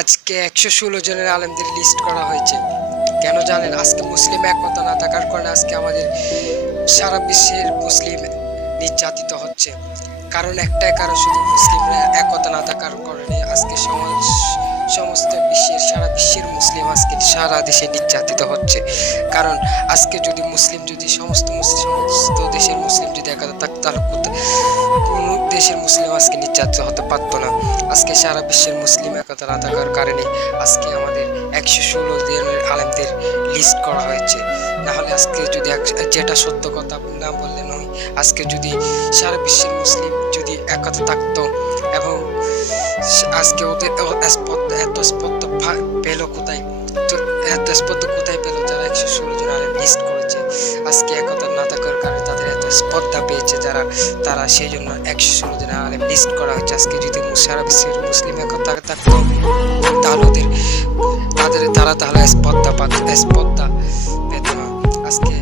আজকে ১১৬ জনের আলেমদের লিস্ট করা হয়েছে। কেন জানেন? আজকে মুসলিম একতা না থাকার কারণে আজকে আমাদের সারা বিশ্বের মুসলিম নির্যাতিত হচ্ছে। কারণ একটাই কারণ, শুধু মুসলিমরা একতা না থাকার কারণে আজকে সমস্ত সারা বিশ্বের মুসলিম আজকে সারা দেশে নির্যাতিত হচ্ছে। কারণ আজকে যদি সমস্ত দেশের মুসলিম যদি একতা থাকতো, তাহলে কোনো দেশের মুসলিম আজকে নির্যাতিত হতে পারতো না। আজকে সারা বিশ্বের মুসলিম একতা না থাকার কারণে আজকে আমাদের ১১৬ জনের আলেমদের লিস্ট করা হয়েছে। নাহলে আজকে যদি যেটা সত্য কথা না বললে নয়, আজকে যদি সারা বিশ্বের মুসলিম যদি একতা থাকতো এবং আজকে ওদের এত স্পর্ধা পেল কোথায়? তো এত স্পর্ধা কোথায় পেল? যারা ১১৬ জন আলেম লিস্ট করেছে, আজকে একতা না থাকার কারণে তাদের এত স্পর্ধা পেয়েছে তারা সেই জন্য ১১৬ জন আলেম লিস্ট করা হয়েছে। আজকে যদি সারা বিশ্বের মুসলিম একতা থাকতো, তাহলে তারা তাহলে স্পর্ধা পেত না। আজকে